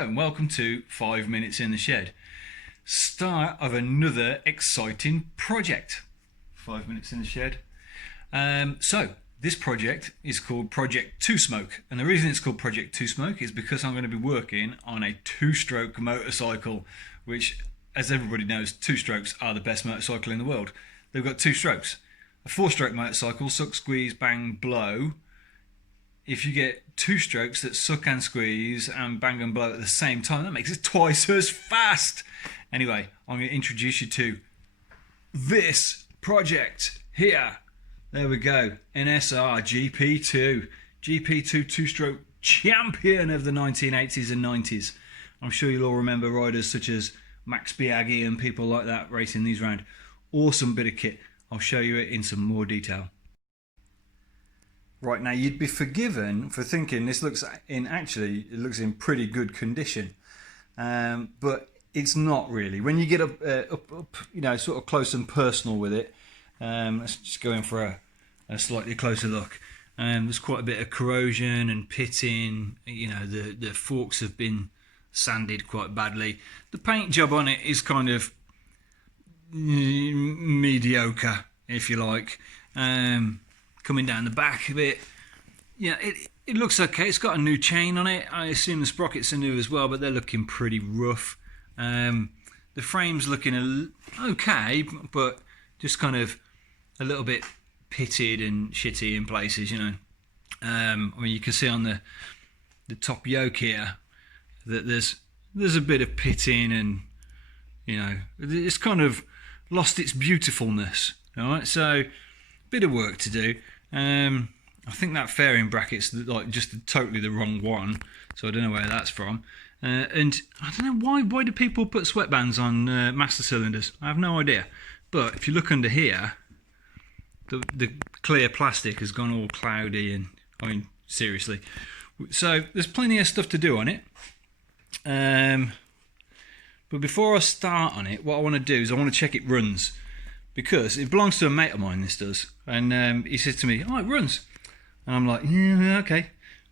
Hello and welcome to 5 Minutes in the Shed. Start of another exciting project. 5 Minutes in the Shed. So this project is called Project Two Smoke, and the reason it's called Project Two Smoke is because I'm going to be working on a two-stroke motorcycle, which, as everybody knows, two strokes are the best motorcycle in the world. They've got two strokes. A four-stroke motorcycle, suck, squeeze, bang, blow. If you get two strokes that suck and squeeze and bang and blow at the same time, that makes it twice as fast. Anyway, I'm going to introduce you to this project here. There we go. NSR GP2. GP2 two-stroke champion of the 1980s and 90s. I'm sure you'll all remember riders such as Max Biaggi and people like that racing these around. Awesome bit of kit. I'll show you it in some more detail. Right, now you'd be forgiven for thinking this looks it looks in pretty good condition, but it's not really. When you get up, you know, sort of close and personal with it, let's just go in for a slightly closer look. There's quite a bit of corrosion and pitting. You know, the forks have been sanded quite badly. The paint job on it is kind of mediocre, if you like. Coming down the back of it, yeah, it looks okay. It's got a new chain on it. I assume the sprockets are new as well, but they're looking pretty rough. The frame's looking okay, but just kind of a little bit pitted and shitty in places, you know. I mean, you can see on the top yoke here that there's a bit of pitting, and you know, it's kind of lost its beautifulness. All right, so bit of work to do. I think that fairing bracket's like just totally the wrong one, so I don't know where that's from. And I don't know why do people put sweatbands on master cylinders? I have no idea. But if you look under here, the clear plastic has gone all cloudy, and I mean seriously. So there's plenty of stuff to do on it. But before I start on it, what I want to do is I want to check it runs. Because it belongs to a mate of mine, this does. And he said to me, oh, it runs. And I'm like, yeah, okay.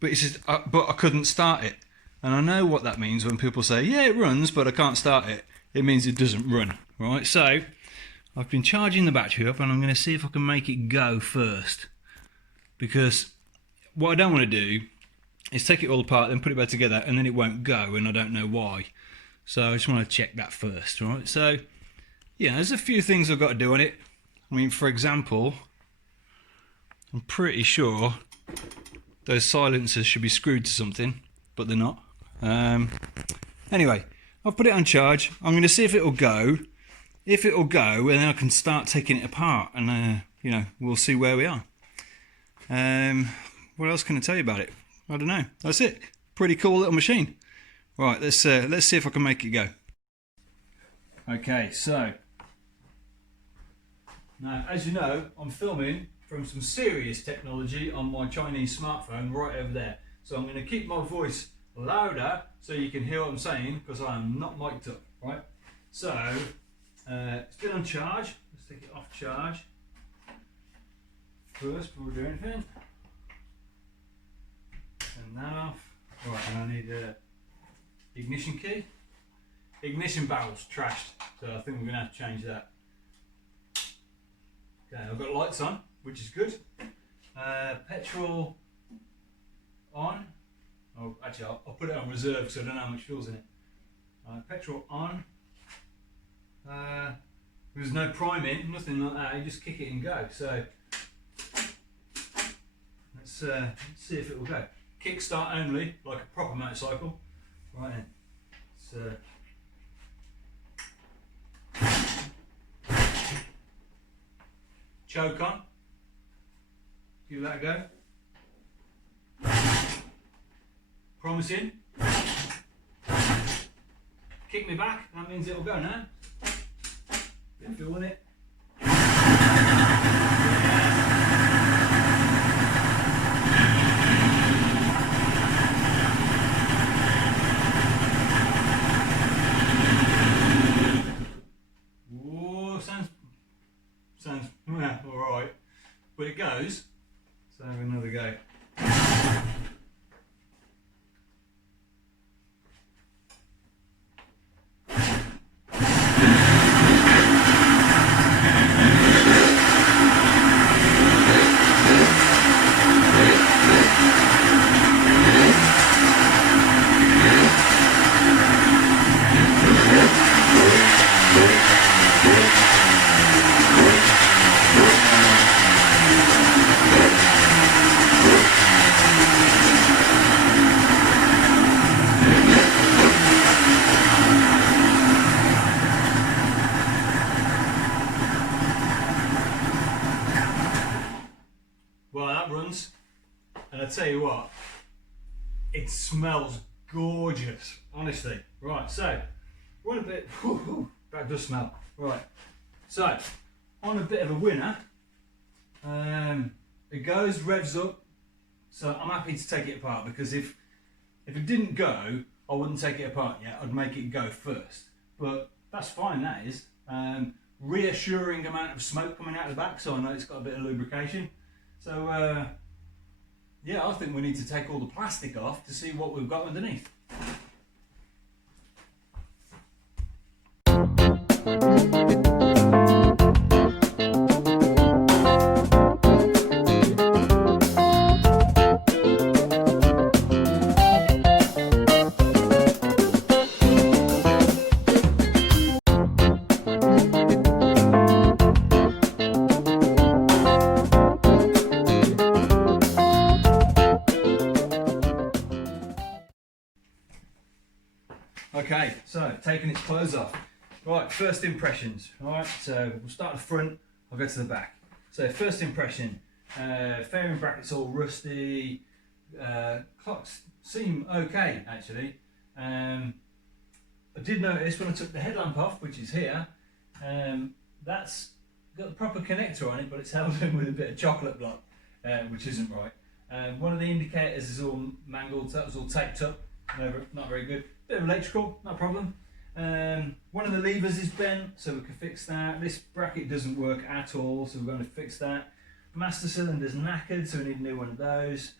But he says, but I couldn't start it. And I know what that means when people say, yeah, it runs, but I can't start it. It means it doesn't run, right? So I've been charging the battery up, and I'm going to see if I can make it go first. Because what I don't want to do is take it all apart, then put it back together, and then it won't go, and I don't know why. So I just want to check that first, right? So yeah, there's a few things I've got to do on it. I mean, for example, I'm pretty sure those silencers should be screwed to something, but they're not. Anyway, I've put it on charge. I'm going to see if it'll go. If it'll go, then I can start taking it apart, and you know, we'll see where we are. What else can I tell you about it? I don't know. That's it. Pretty cool little machine. Right, let's see if I can make it go. Okay, so now, as you know, I'm filming from some serious technology on my Chinese smartphone right over there. So I'm going to keep my voice louder so you can hear what I'm saying, because I am not mic'd up, right? So, it's been on charge. Let's take it off charge first before we do anything. Turn that off. Right, and I need the ignition key. Ignition barrel's trashed, so I think we're going to have to change that. Okay, I've got lights on, which is good. Petrol on. Oh, actually, I'll put it on reserve because I don't know how much fuel's in it. Petrol on. There's no priming, nothing like that. You just kick it and go. So let's see if it will go. Kickstart only, like a proper motorcycle. Right then. Choke on. Give that a go. Promising. Kick me back. That means it'll go now. Bit of fuel in it. Sounds all right, but it goes. So have another go. Well, that runs, and I tell you what, it smells gorgeous, honestly. Right, so we're on a bit. That does smell. Right, so on a bit of a winner. It goes, revs up. So I'm happy to take it apart, because if it didn't go, I wouldn't take it apart yet. I'd make it go first. But that's fine. That is reassuring amount of smoke coming out of the back, so I know it's got a bit of lubrication. So yeah, I think we need to take all the plastic off to see what we've got underneath. Okay, so taking its clothes off. Right, first impressions. Alright, so we'll start at the front, I'll go to the back. So first impression, fairing brackets all rusty, clocks seem okay actually. I did notice when I took the headlamp off, which is here, that's got the proper connector on it, but it's held in with a bit of chocolate block, which isn't right. One of the indicators is all mangled, so that was all taped up, not very good. Bit of electrical, not a problem. One of the levers is bent, so we can fix that. This bracket doesn't work at all, so we're going to fix that. Master cylinder's knackered, so we need a new one of those.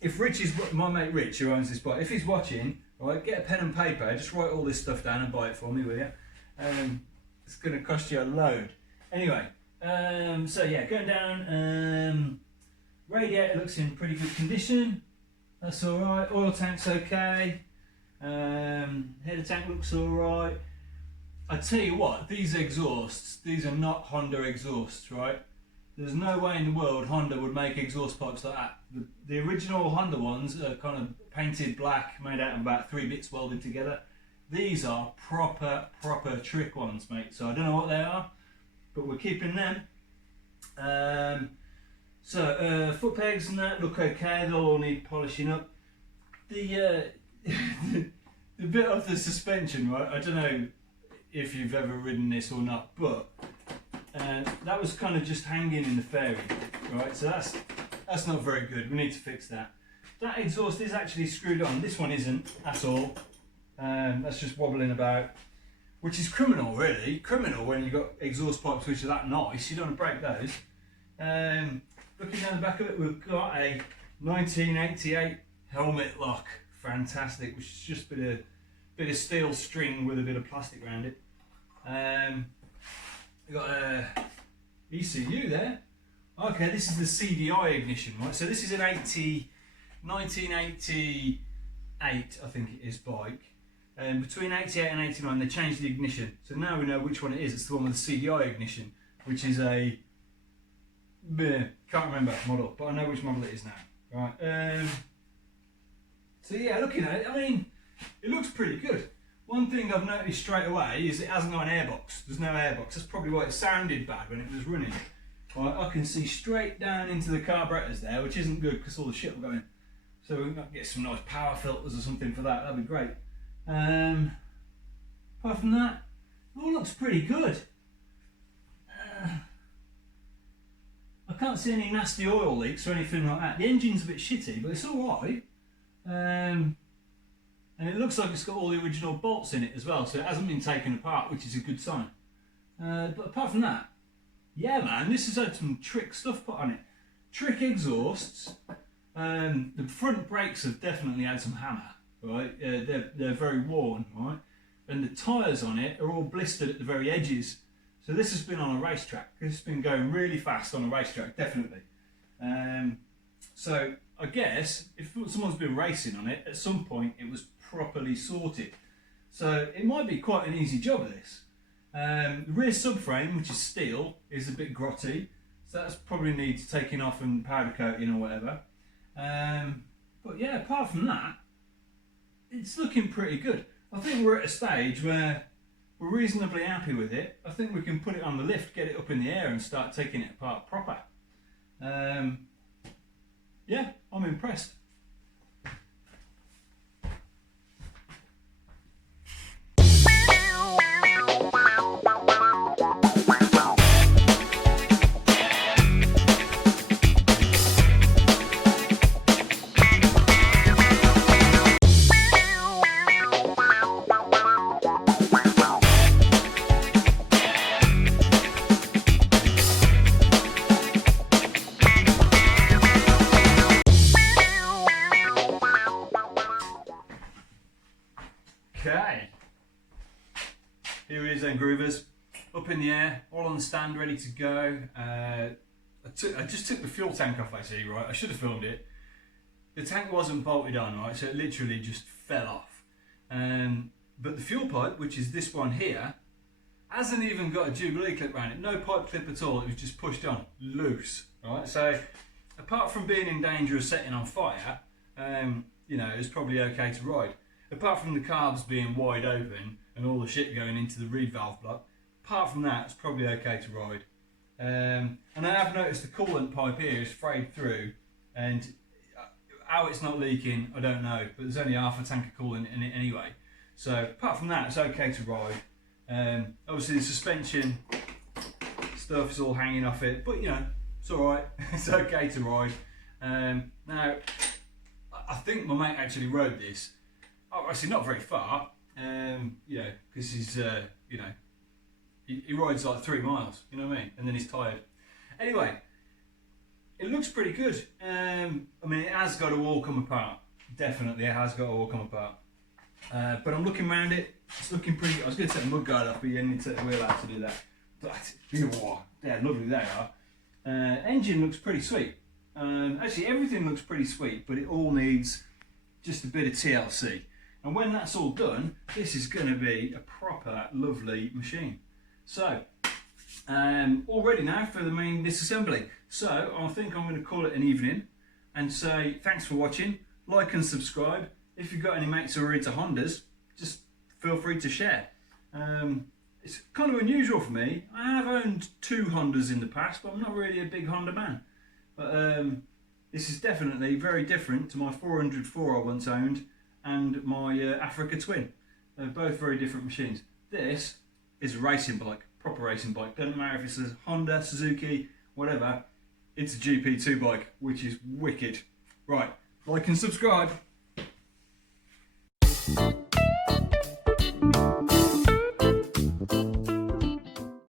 If Rich is, my mate Rich, who owns this bike, if he's watching, right, get a pen and paper, just write all this stuff down and buy it for me, will you? It's going to cost you a load. Anyway, so yeah, going down, radiator looks in pretty good condition. That's all right. Oil tank's okay. Header tank looks all right. I tell you what, these exhausts, these are not Honda exhausts, right? There's no way in the world Honda would make exhaust pipes like that. The original Honda ones are kind of painted black, made out of about 3 bits welded together. These are proper trick ones, mate. So I don't know what they are, but we're keeping them. So foot pegs and that look okay. They'll all need polishing up. The the bit of the suspension, right? I don't know if you've ever ridden this or not, but that was kind of just hanging in the fairing, right? So that's not very good. We need to fix that. That exhaust is actually screwed on. This one isn't at all. That's just wobbling about, which is criminal, really. Criminal when you've got exhaust pipes which are that nice. You don't want to break those. Looking down the back of it, we've got a 1988 helmet lock. Fantastic, which is just a bit of steel string with a bit of plastic around it. We've got a ECU there. Okay, this is the CDI ignition, right? So this is an 1988, I think it is, bike. And between 88 and 89, they changed the ignition. So now we know which one it is. It's the one with the CDI ignition, which is a can't remember model, but I know which model it is now. Right. So yeah, looking at it, I mean, it looks pretty good. One thing I've noticed straight away is it hasn't got an airbox. There's no airbox. That's probably why it sounded bad when it was running. Right, I can see straight down into the carburetors there, which isn't good because all the shit will go in. So we might get some nice power filters or something for that. That'd be great. Apart from that, it all looks pretty good. I can't see any nasty oil leaks or anything like that. The engine's a bit shitty, but it's all right. And it looks like it's got all the original bolts in it as well, so it hasn't been taken apart, which is a good sign. But apart from that, yeah, man, this has had some trick stuff put on it. Trick exhausts. The front brakes have definitely had some hammer, right? They're very worn, right? And the tyres on it are all blistered at the very edges. So this has been on a racetrack. It's been going really fast on a racetrack, definitely. So I guess if someone's been racing on it, at some point it was properly sorted. So it might be quite an easy job of this. The rear subframe, which is steel, is a bit grotty. So that's probably needs taking off and powder coating or whatever. But yeah, apart from that, it's looking pretty good. I think we're at a stage where we're reasonably happy with it. I think we can put it on the lift, get it up in the air and start taking it apart proper. the stand ready to go. I just took the fuel tank off actually, right? I should have filmed it. The tank wasn't bolted on, right? So it literally just fell off. But the fuel pipe, which is this one here, hasn't even got a Jubilee clip around it. No pipe clip at all. It was just pushed on, loose, right? So apart from being in danger of setting on fire, you know, it's probably okay to ride. Apart from the carbs being wide open and all the shit going into the reed valve block, apart from that, it's probably okay to ride. And I have noticed the coolant pipe here is frayed through, and how it's not leaking, I don't know, but there's only half a tank of coolant in it anyway. So apart from that, it's okay to ride. Obviously the suspension stuff is all hanging off it, but you know, it's alright, it's okay to ride. Now, I think my mate actually rode this, obviously not very far, you know, because he's, you know, he rides like 3 miles, you know what I mean, and then he's tired. Anyway, it looks pretty good. I mean, it has got to all come apart. Definitely, it has got to all come apart. But I'm looking around it. It's looking pretty. I was going to take the mudguard off, but you need to take the wheel out to do that. But yeah, lovely they are. Engine looks pretty sweet. Actually, everything looks pretty sweet, but it all needs just a bit of TLC. And when that's all done, this is going to be a proper lovely machine. So, all ready now for the main disassembly. So I think I'm going to call it an evening and say thanks for watching, like and subscribe. If you've got any mates who are into Hondas, just feel free to share. It's kind of unusual for me. I have owned 2 Hondas in the past, but I'm not really a big Honda man. But this is definitely very different to my 404 I once owned and my Africa Twin. They're both very different machines. This is a racing bike, proper racing bike. Doesn't matter if it's a Honda, Suzuki, whatever. It's a GP2 bike, which is wicked. Right, like and subscribe.